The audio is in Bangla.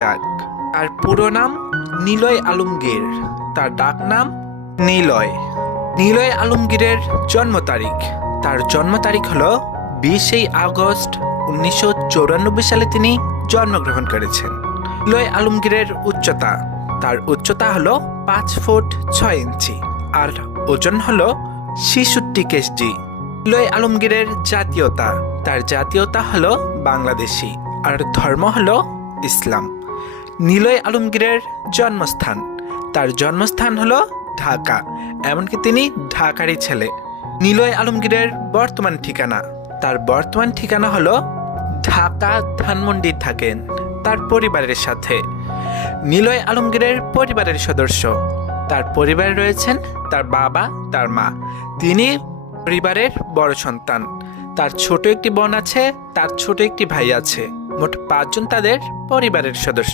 ডাক। তার পুরো নাম নিলয় আলমগীর, তার ডাক নাম নিলয়। নিলয় আলমগীরের জন্ম তারিখ, তার জন্ম তারিখ হলো 20 আগস্ট 1994 সালে তিনি জন্মগ্রহণ করেছেন। নিলয় আলমগীরের উচ্চতা, তার উচ্চতা হলো 5 ফুট 6 ইঞ্চি আর ওজন হলো 66 কেজি। নিলয় আলমগীরের জাতীয়তা, তার জাতীয়তা হলো বাংলাদেশি আর ধর্ম হলো ইসলাম। নিলয় আলমগীরের জন্মস্থান, তার জন্মস্থান হলো ঢাকা, এমনকি তিনি ঢাকারই ছেলে। নিলয় আলমগীরের বর্তমান ঠিকানা, তার বর্তমান ঠিকানা হলো ঢাকা ধানমন্ডি থাকেন তার পরিবারের সাথে। নিলয় আলমগীরের পরিবারের সদস্য, তার পরিবারে রয়েছেন তার বাবা, তার মা। তিনি পরিবারের বড় সন্তান। তার ছোট একটি বোন আছে, তার ছোট একটি ভাই আছে। মোট 5 জন তাদের পরিবারের সদস্য।